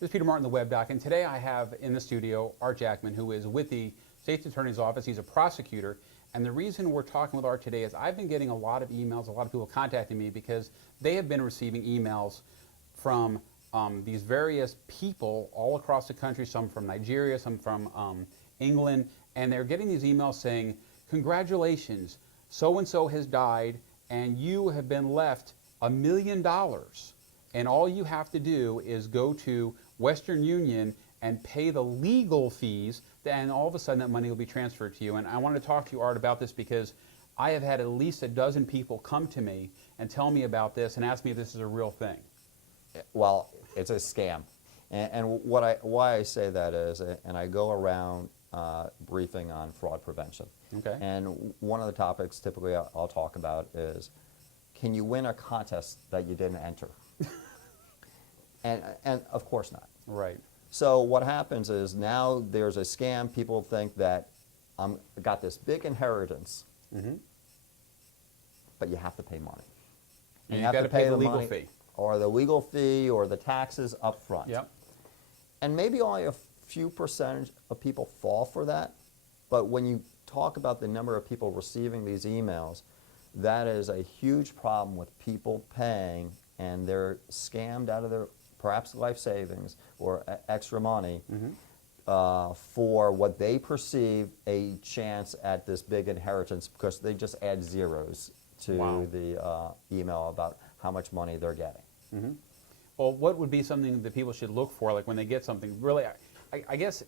This is Peter Martin, the Web Doc, and today I have in the studio Art Jackman, who is with the State's Attorney's Office. He's a prosecutor, and the reason we're talking with Art today is I've been getting a lot of emails, a lot of people contacting me because they have been receiving emails from these various people all across the country, some from Nigeria, some from England, and they're getting these emails saying, congratulations, so-and-so has died, and you have been left $1 million. And all you have to do is go to Western Union and pay the legal fees, and all of a sudden that money will be transferred to you. And I wanted to talk to you, Art, about this because I have had at least a dozen people come to me and tell me about this and ask me if this is a real thing. Well, it's a scam. And why I say that is, and I go around briefing on fraud prevention. Okay. And one of the topics typically I'll talk about is, can you win a contest that you didn't enter? And of course not. Right. So what happens is now there's a scam. People think that I got this big inheritance, but you have to pay money. And you've got to pay the legal money, fee. or the legal fee, or the taxes up front. Yep. And maybe only a few percentage of people fall for that, but when you talk about the number of people receiving these emails, that is a huge problem with people paying, and they're scammed out of their perhaps life savings or extra money for what they perceive a chance at this big inheritance, because they just add zeros to the email about how much money they're getting. Well, what would be something that people should look for, like when they get something? Really, I guess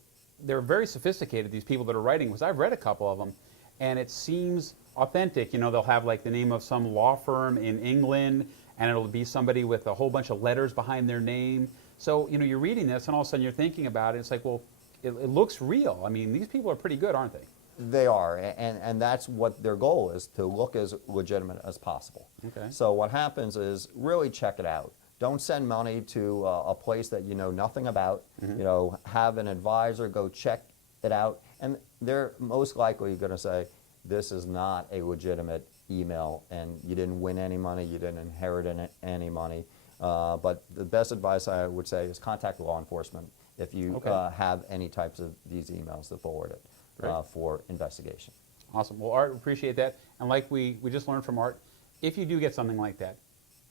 they're very sophisticated, these people that are writing, because I've read a couple of them, and it seems authentic. You know, they'll have like the name of some law firm in England, and it'll be somebody with a whole bunch of letters behind their name. So, you know, you're reading this, and all of a sudden you're thinking about it. It's like, well, it looks real. I mean, these people are pretty good, aren't they? They are, and that's what their goal is, to look as legitimate as possible. Okay. So what happens is, really check it out. Don't send money to a place that you know nothing about. You know, have an advisor go check it out, and they're most likely going to say, this is not a legitimate email, and you didn't win any money, you didn't inherit any money. But the best advice I would say is contact law enforcement if you have any types of these emails that forward it for investigation. Awesome. Well, Art, appreciate that. And like we just learned from Art, if you do get something like that,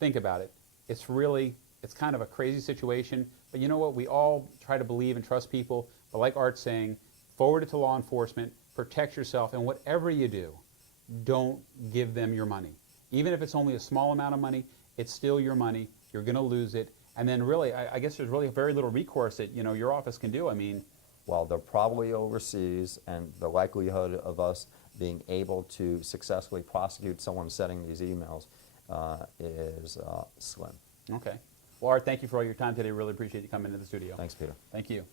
think about it. It's kind of a crazy situation, but you know what? We all try to believe and trust people, but like Art's saying, forward it to law enforcement, protect yourself, and whatever you do, don't give them your money. Even if it's only a small amount of money, it's still your money. You're going to lose it. And then really, I guess there's really very little recourse that, you know, your office can do. I mean, well, they're probably overseas, and the likelihood of us being able to successfully prosecute someone sending these emails is slim. okay. Well, Art, thank you for all your time today. Really appreciate you coming into the studio. Thanks, Peter. Thank you.